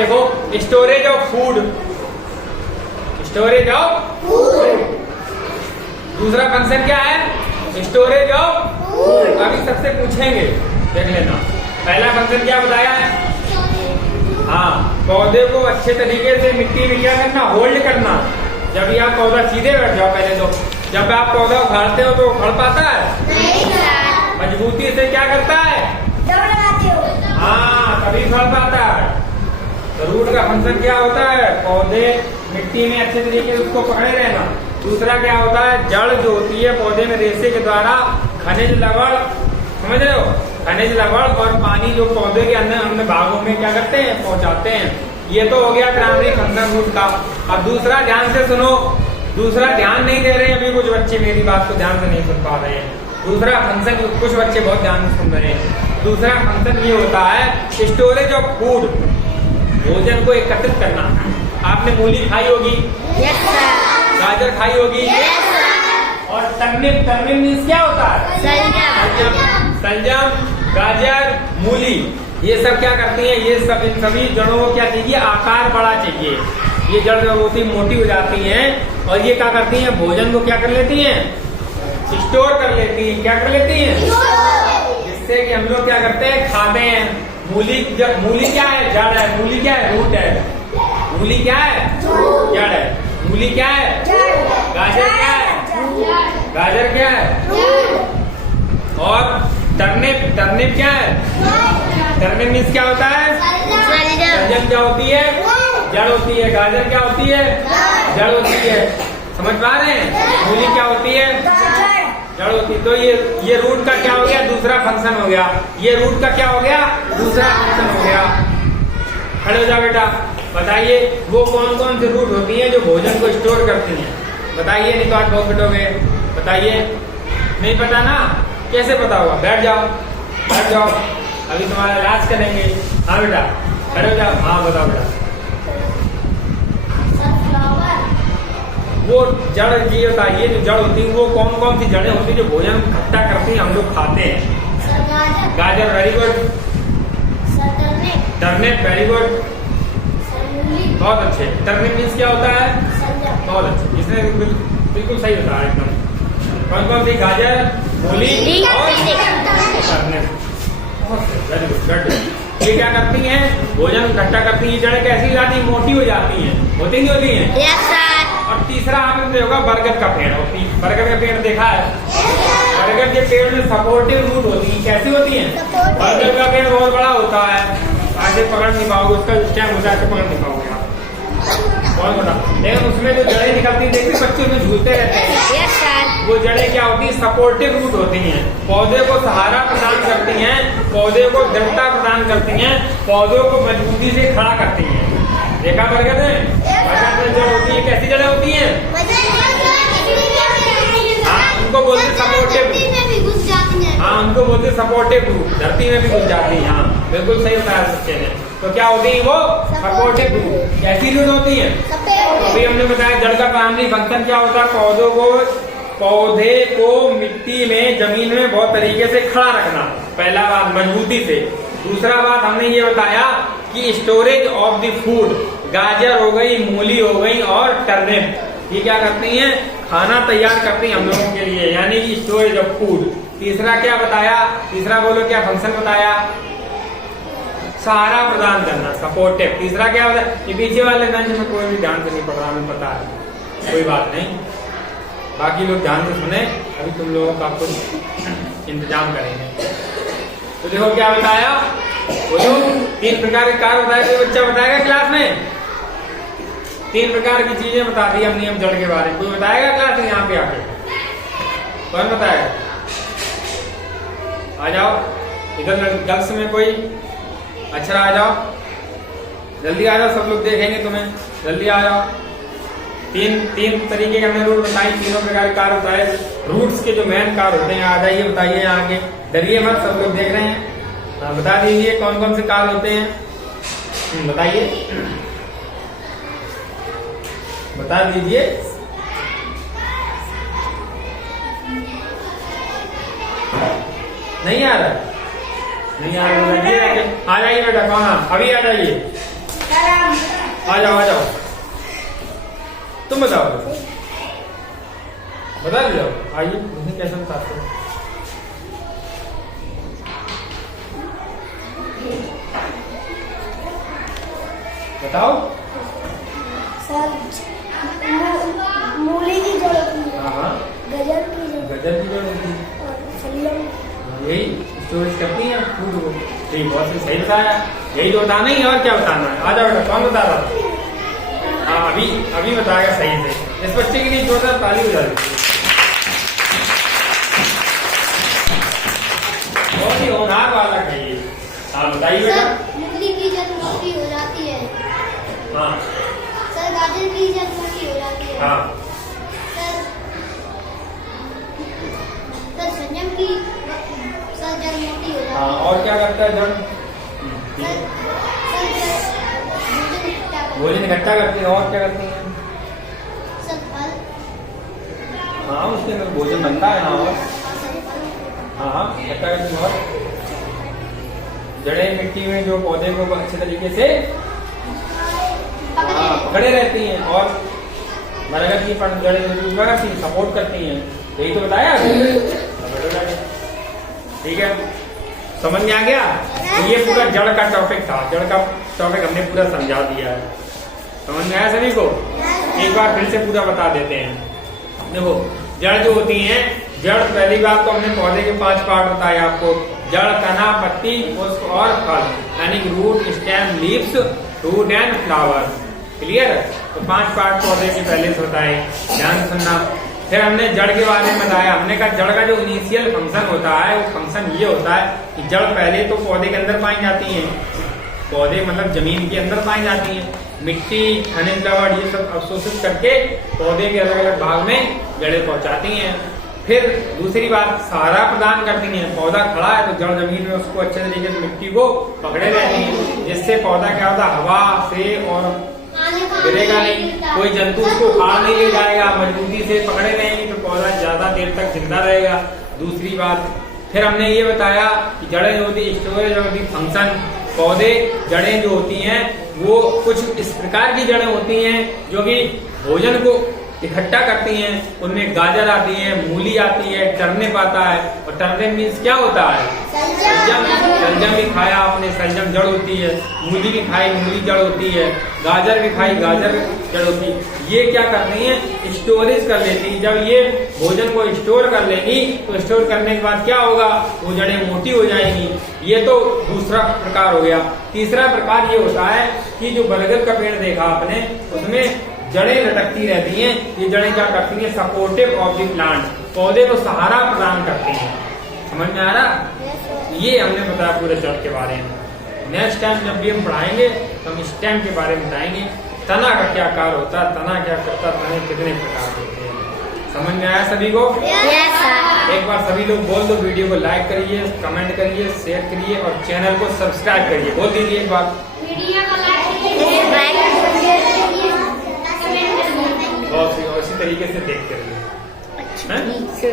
देखो, storage of food, storage of food. दूसरा function क्या है? Storage of food. अभी सबसे पूछेंगे, देख लेना। पहला फंक्शन क्या बताया है? हाँ, पौधे को अच्छे तरीके से मिट्टी में क्या करना? होल्ड करना। जब आप पौधा सीधे बैठ जाओ पहले तो, जब आप पौधा उखाड़ते हो तो उखड़ पाता है? नहीं। मजबूती से क्या करता है? हाँ, तभी उखड़ पाता है। तो रूट का फंक्शन क्या होता है? पौधे मिट्टी में अच्छे तरीके से उसको पकड़े रहना। दूसरा क्या होता है? जड़ जो होती है पौधे में रेशे के द्वारा खनिज लवण, समझ रहे हो? खनिज लवण और पानी जो पौधे के अन्य भागों में क्या करते हैं? पहुंचाते हैं। ये तो हो गया प्राइमरी फंक्शन रूट का। अब दूसरा ध्यान से सुनो, दूसरा ध्यान नहीं दे रहे हैं अभी कुछ बच्चे, मेरी बात को ध्यान से नहीं सुन पा रहे हैं। दूसरा फंक्शन कुछ बच्चे बहुत ध्यान से सुन रहे हैं। दूसरा फंक्शन ये होता है स्टोरेज ऑफ फूड, भोजन को एकत्रित करना। आपने मूली खाई होगी, गाजर खाई होगी, और टर्निप, टर्निप मीन्स क्या होता है? सलजम, गाजर, मूली, ये सब क्या करती हैं? ये सब इन सभी जड़ों को क्या चाहिए? आकार बड़ा चाहिए। ये जड़ जो होती मोटी हो जाती हैं और ये क्या करती हैं? भोजन को क्या कर लेती हैं? स्टोर कर लेती हैं। क्या कर लेती हैं? जिससे कि हम लोग क्या करते हैं? खाते हैं। मूली क्या है? जड़ है। मूली क्या है? रूट है। मूली क्या है? जड़ है। मूली क्या है? गाजर क्या है? गाजर क्या है? और टर्निप, टर्निप क्या है? टर्निप मीन्स क्या होता है? सलजम क्या होती है? जड़ होती है। गाजर क्या होती है? जड़ होती है। समझ पा रहे हैं? मूली क्या होती है? जड़ होती है। तो ये रूट का क्या हो गया? दूसरा फंक्शन हो गया। ये रूट का क्या हो गया? दूसरा फंक्शन हो गया। खड़े हो जाओ बेटा, बताइए वो कौन कौन सी रूट होती है जो भोजन को स्टोर करती हैं? बताइए, नहीं तो आज बहुत फिटोगे। बताइए, नहीं पता ना? कैसे पता होगा? बैठ जाओ, बैठ जाओ, अभी तुम्हारा इलाज करेंगे। हाँ बेटा, खड़े हो जाओ। हाँ बताओ बेटा। वो जड़ ये बताइए, जो जड़ होती है वो कौन कौन सी जड़ें होती है जो भोजन इकट्ठा करती हैं, हम लोग खाते हैं? गाजर, very good. Turnip, very good, बहुत अच्छे। टर्निप मीन्स क्या होता है? बहुत अच्छे, इसने बिल्कुल सही बताया एकदम। कौन कौन सी? गाजर, मूली और टर्निप। Very good. ये क्या करती हैं? भोजन इकट्ठा करती हैं। जड़ें कैसी हो जाती हैं? मोटी हो जाती हैं। होती नहीं होती हैं? yes, sir। और तीसरा आपने देखा बरगद का पेड़ होती है। बरगद का पेड़ देखा है? बरगद के पेड़ में सपोर्टिव रूट होती है। कैसी होती है? बरगद का पेड़ बहुत बड़ा होता है, आगे पकड़ नहीं पाओगे, उसका क्या होता है? पकड़ नहीं पाओगे आप, बहुत बड़ा। लेकिन उसमें जो जड़ें निकलती है, देखिए बच्चे उसमें झूलते रहते हैं। yes, sir। वो जड़ें क्या होती है? सपोर्टिव रूट होती हैं। पौधे को सहारा प्रदान करती हैं, पौधे को दृढ़ता प्रदान करती हैं, पौधों को मजबूती से खड़ा करती हैं। देखा बरगद में? बरगद में जड़ होती है, कैसी जड़ें होती हैं? हाँ, उनको बोलते सपोर्टिव। हाँ, उनको बोलते सपोर्टिव रूट। धरती में भी घुस जाती है। हाँ, बिल्कुल सही बताया बच्चे ने। तो क्या होती है वो? Supportive root. कैसी रूट होती है? तो अभी हमने बताया जड़ का प्राइमरी फंक्शन क्या होता है? पौधे को मिट्टी में, जमीन में बहुत तरीके से खड़ा रखना। पहला बात, मजबूती से। दूसरा बात हमने ये बताया कि स्टोरेज ऑफ द फूड, गाजर हो गई, मूली हो गई और टर्निप, ये क्या करती हैं? खाना तैयार करती हैं हम लोगों के लिए, यानी कि स्टोरेज ऑफ फूड। तीसरा क्या बताया? तीसरा बोलो क्या फंक्शन बताया? सहारा प्रदान करना, सपोर्टिव। तीसरा क्या होता है? ये पीछे वाले बेंच में कोई भी ध्यान से नहीं पढ़ रहा, हमें पता है, कोई बात नहीं, बाकी लोग ध्यान से सुने, अभी तुम लोगों का कुछ इंतजाम करेंगे। तो देखो क्या बताया, बोलो 3 प्रकार के कार्य बताए। कोई बच्चा बताएगा क्लास में? 3 प्रकार की चीजें बता दी हमने हम जड़ के बारे में। कोई बताएगा क्लास में? यहाँ पे आके कौन बताएगा? आ जाओ इधर, गर्ल्स में कोई अच्छा आ जाओ, जल्दी आ जाओ, सब लोग देखेंगे तुम्हें, जल्दी आ जाओ। 3 तरीके के हमने रूट बताई, 3 प्रकार के कार्य बताए। रूट्स के जो मेन कार्य होते हैं, आ जाइए बताइए यहाँ आगे, डरिए मत, सब लोग देख रहे हैं। बता दीजिए कौन कौन से कार्य होते हैं, बताइए, बता दीजिए। नहीं आ रहा, नहीं आ रहा, आ जाइए बेटा, कौन? अभी आ जाइए। आ जाओ तुम बताओ, बता दो आइए मुझे कैसे बताते हो। बताओ सर मूली की जड़ होती है, हाँ गजर की जड़, गजर की जड़ होती है, और शलजम। यही स्टोरेज करती हैं फूड को। ठीक, बहुत सही बताया, यही तो बताना ही है, और क्या बताना है। आ जाओ बेटा, कौन बता रहा था? हाँ अभी बताएगा सही से। इस बच्चे के लिए जोरदार ताली हो जाती है, बहुत ही होनहार वाला है ये। हाँ बताइए बेटा। मूली की जड़ मोटी हो जाती है। हाँ सर गाजर की जड़ मोटी हो जाती है। हाँ सर शलजम की सर जड़ मोटी हो जाती है। हाँ, और क्या करता है जड़? भोजन इकट्ठा करती है, और क्या करती है? सर फल। हाँ उसके अंदर भोजन बनता है। हाँ और हाँ इकट्ठा करती है। और जड़ें मिट्टी में जो पौधे को अच्छे तरीके से पकड़े रहती हैं, और बरगद की जड़ें सपोर्ट करती हैं। यही तो बताया। ठीक है, समझ में आ गया? तो ये पूरा जड़ का टॉपिक था, जड़ का टॉपिक हमने पूरा समझा दिया है। समझ में आया सभी को? एक बार फिर से पूरा बता देते हैं। देखो जड़ जो होती है, जड़ पहली बात तो हमने पौधे के 5 पार्ट बताए आपको। जड़, तना, पत्ती, पुष्प और फल, यानी root, stem, leaves, fruit and flower. Clear? तो 5 पार्ट पौधे के पहले से होता है, ध्यान सुनना। फिर हमने जड़ के बारे में बताया। हमने कहा जड़ का जो इनिशियल फंक्शन होता है, वो फंक्शन ये होता है कि जड़ पहले तो पौधे के अंदर पाई जाती है। पौधे मतलब जमीन के अंदर पाई जाती है। मिट्टी, खनिज लवण ये सब अवशोषित करके पौधे के अलग अलग भाग में जड़ें पहुंचाती हैं। फिर दूसरी बात, सहारा प्रदान करती हैं। पौधा खड़ा है तो जड़ जमीन में उसको अच्छे तरीके से मिट्टी को पकड़े रहती है, जिससे पौधा क्या होता है, हवा से और गिरेगा नहीं, कोई जंतु उसको उखाड़ नहीं ले जाएगा, मजबूती से पकड़े रहेंगे तो पौधा ज्यादा देर तक जिंदा रहेगा। दूसरी बात, फिर हमने ये बताया कि जड़ें जो होती, स्टोरेज होती, फंक्शन। पौधे जड़ें जो होती हैं वो कुछ इस प्रकार की जड़ें होती हैं जो कि भोजन को इकट्ठा करती हैं। उनमें गाजर आती है, मूली आती है, टर्निप आता है। और टर्निप मीन्स क्या होता है? सलजम। सलजम भी खाया आपने, सलजम जड़ होती है। मूली भी खाई, मूली जड़ होती है। गाजर भी खाई, गाजर जड़ होती है। ये क्या करती है? स्टोरेज कर लेती है। जब ये भोजन को स्टोर कर लेगी तो स्टोर करने के बाद क्या होगा? वो जड़ें मोटी हो जाएंगी। ये तो दूसरा प्रकार हो गया। तीसरा प्रकार ये होता है कि जो बरगद का पेड़ देखा आपने, उसमें जड़ें लटकती रहती हैं। ये जड़ें क्या करती हैं? सपोर्टिव ऑफ द प्लांट, पौधे को सहारा प्रदान करती हैं। समझ में आ रहा? ये हमने बताया पूरे जड़ के बारे में। नेक्स्ट टाइम जब भी हम पढ़ाएंगे तो हम स्टेम के बारे में बताएंगे। तना का क्या कार्य होता है, तना क्या करता है, तने कितने प्रकार होते हैं। समझ में आया सभी को? एक बार सभी लोग बोल दो, वीडियो को लाइक करिए, कमेंट करिए, शेयर करिए और चैनल को सब्सक्राइब करिए। बोल दीजिए एक बार। वीडियो को लाइक और इसी तरीके से देखते रहिए। अच्छी से